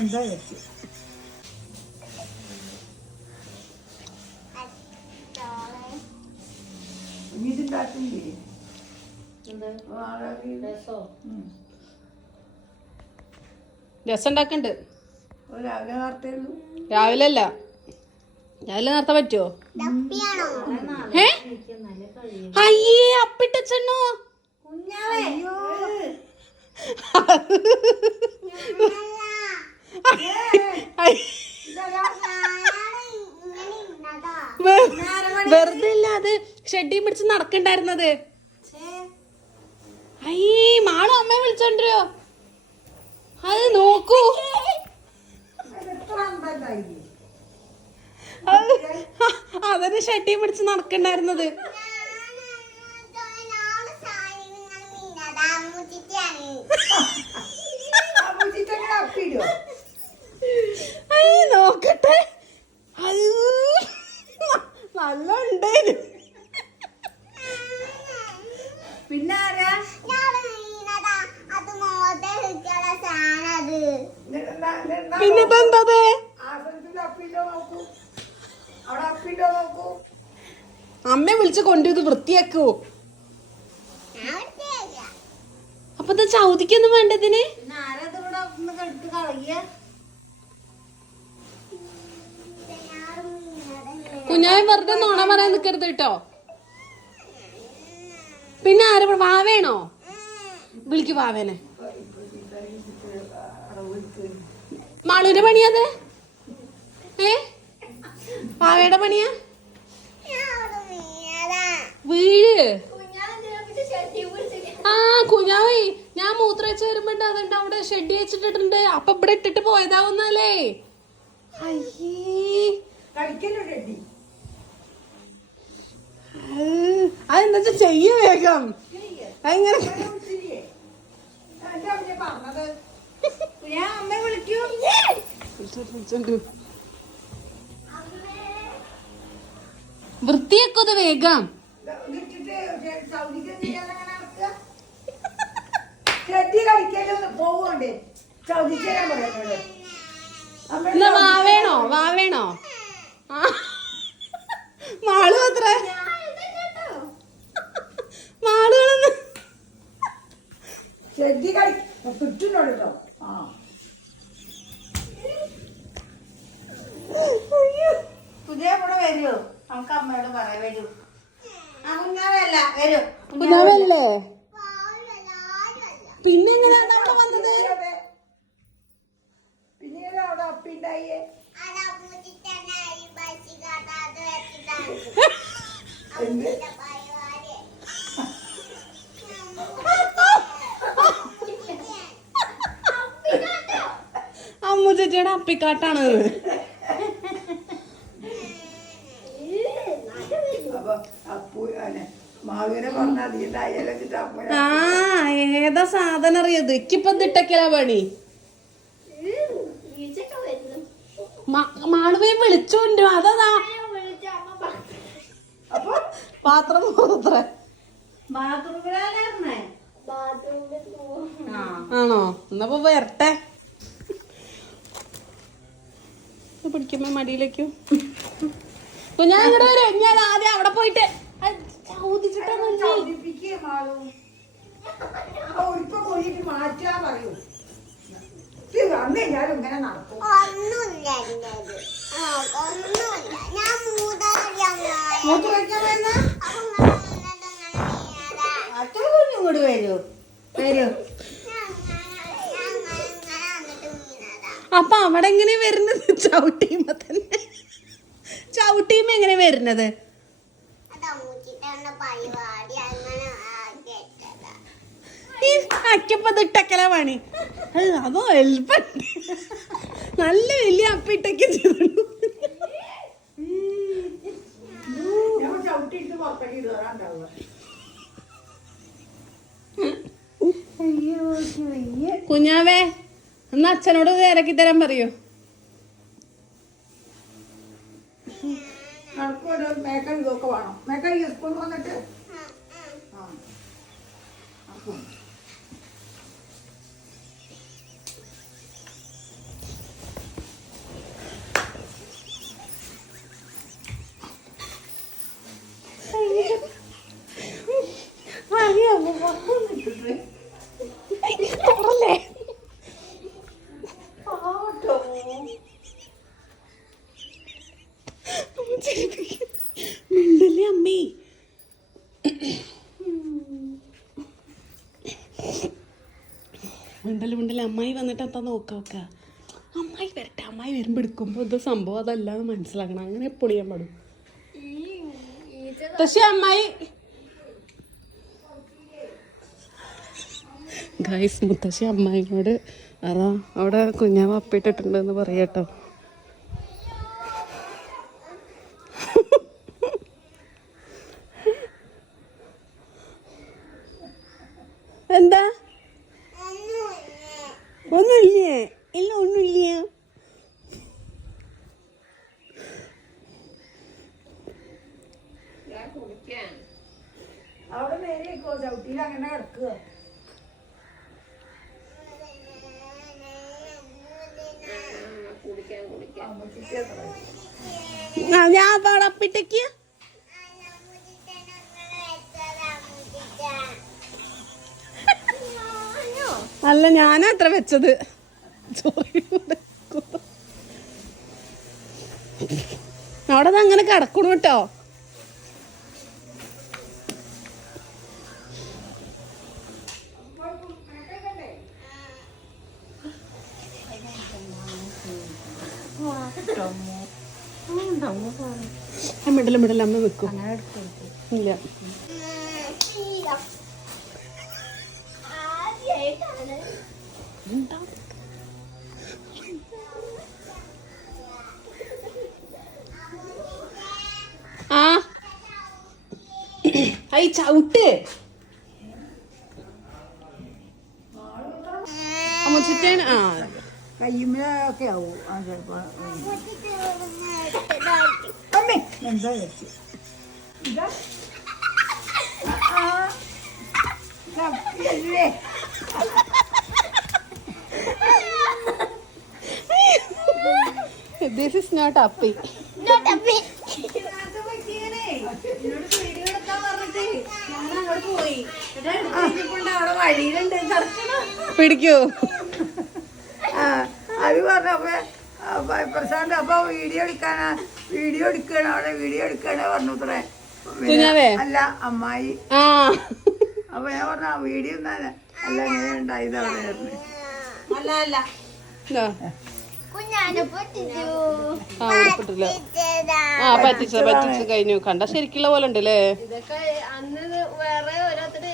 എന്താ വെച്ചു ഇതുണ്ടാക്കില്ലേ രസം ഉണ്ടാക്കണ്ട്. രാവിലെ നേരത്തെ രാവിലെ അല്ല, രാവിലെ നേരത്തെ പറ്റുമോ? അയ്യേ അപ്പിട്ടച്ചണ്ണോ വെറുതെ ഇല്ല, അത് ഷെഡിയും പിടിച്ച് നടക്കണ്ടായിരുന്നത്. അയ്യേ മാളും അമ്മയെ വിളിച്ചോണ്ടിരോ, അത് നോക്കൂ. അതിന് ഷെഡിയും പിടിച്ച് നടക്കണ്ടായിരുന്നത്. നോക്കട്ടെ, നല്ല ഉണ്ട്. പിന്നെ ആരാ പിന്നെന്താ അമ്മ വിളിച്ച് കൊണ്ടുവന്ന് വൃത്തിയാക്കൂ. അപ്പൊ എന്താ ചവിതിക്കൊന്നും വേണ്ടതിന്? കുഞ്ഞാവൻ വെറുതെ നോണ പറയാൻ നിക്കരുത് കേട്ടോ. പിന്നെ ആരെ വാവേണോ? വിളിക്ക് വാവേനെ. മാളൂന്റെ പണിയാത്? വാവയുടെ പണിയാ? വീട് ആ കുഞ്ഞാവേ, ഞാൻ മൂത്രയിച്ച് വരുമ്പോണ്ട് അതുണ്ട് അവിടെ ഷെഡ് വെച്ചിട്ടുണ്ട്. അപ്പൊ ഇവിടെ ഇട്ടിട്ട് പോയതാവുന്നല്ലേ. അതെന്താ ചെയ്യ വേഗം. അങ്ങനെ വൃത്തിയാക്കത് വേഗം. എന്നാ വാവേണോ? വാവേണോ? മാളു അത്ര മാളുകളൊന്ന് പുതിയ കൂടെ വരുമോ? നമുക്ക് അമ്മയോട് പറയാൻ വരൂ. കുഞ്ഞാവല്ലേ? പിന്നെ എങ്ങനെയാണ് അവിടെ വന്നത്? പിന്നെ അവിടെ അപ്പിണ്ടായേ അമ്മു ചേച്ചിയുടെ അപ്പിക്കാട്ടാണ്. ആ ഏതാ സാധനം അറിയത്? ഇക്കിപ്പൊ ഇതിട്ടൊക്കെയാ പണി. മാളുവേ വിളിച്ചോണ്ടോ? അതാ പാത്രം അത്ര ആണോ? എന്നപ്പോ വരട്ടെ. പിടിക്കുമ്പോ മടിയിലേക്കു ഞാൻ ഇങ്ങടെ വരും. ഞാൻ ആദ്യം അവിടെ പോയിട്ട് മാറ്റാ പറയൂ. അന്ന് ഞാനും ഇങ്ങനെ നടക്കും. അച്ഛനും ഇങ്ങോട്ട് വരൂ വരൂ. അപ്പൊ അവിടെ എങ്ങനെ വരുന്നത്? ചവിട്ടിയുമ്പോ തന്നെ ചവിട്ടിയുമ്പോ എങ്ങനെ വരുന്നത്? അക്കപ്പത് ഇട്ടക്കല പണി. അതോ എളുപ്പുണ്ട്. നല്ല വലിയ അപ്പിട്ടൊക്കെ ചെയ്തു. കുഞ്ഞാവേ എന്നാ അച്ഛനോട് ഇറക്കി തരാൻ പറയൂ. മേക്കൽ ഇതൊക്കെ വേണം. മേക്കൽ സ്കൂൾ വന്നിട്ട് മിണ്ടല് അമ്മായി വന്നിട്ട് എന്താ നോക്ക അമ്മായി വരട്ടെ, അമ്മായി വരുമ്പോ എടുക്കുമ്പോ ഇത് സംഭവം അതല്ലാന്ന് മനസ്സിലാക്കണം. അങ്ങനെ എപ്പോഴും ചെയ്യാൻ പാടും. പക്ഷെ അമ്മായി ഗൈസ്, മുത്തശ്ശി അമ്മായിനോട് അതാ അവിടെ കുഞ്ഞാവ് അപ്പിട്ടിട്ടുണ്ടെന്ന് പറയട്ടോ. എന്താ ഒന്നുമില്ലേ? ഇല്ല ഒന്നുമില്ല. അവിടെ നേരെ ചവിട്ടിയിൽ അങ്ങനെ കിടക്കുക. ഞാൻ പാടപ്പിട്ടേക്ക് അല്ല, ഞാനാ അത്ര വെച്ചത്. അവിടെ അങ്ങനെ കിടക്കണു കേട്ടോ. മിടല അമ്മ വെക്കും. ഇല്ല, ആ ഐ ചവിട്ട് അമ്മച്ചിട്ടേന്. ആ കയ്യുമ്പൊക്കെ ആവും ചിലപ്പോ. അമ്മേ എന്താ വെച്ചു ഇതാ കപ്പിയല്ലേ. This is not uppy. പിടിക്കൂ. അത് പറഞ്ഞപ്പോ പ്രശാന്ത് അപ്പൊ വീഡിയോ എടുക്കാണ് അവിടെ വീഡിയോ എടുക്കാണ് പറഞ്ഞത്രേ. അല്ല അമ്മായി. അപ്പൊ ഞാൻ പറഞ്ഞ വീഡിയോ അല്ല എങ്ങനെ ഉണ്ടായത് അവിടെ അല്ല പറ്റിച്ചു കഴിഞ്ഞു. കണ്ട ശരിക്കുള്ള പോലെ ഉണ്ട് അല്ലേ? ഇതൊക്കെ അന്ന് വേറെ ഓരോരുത്തർ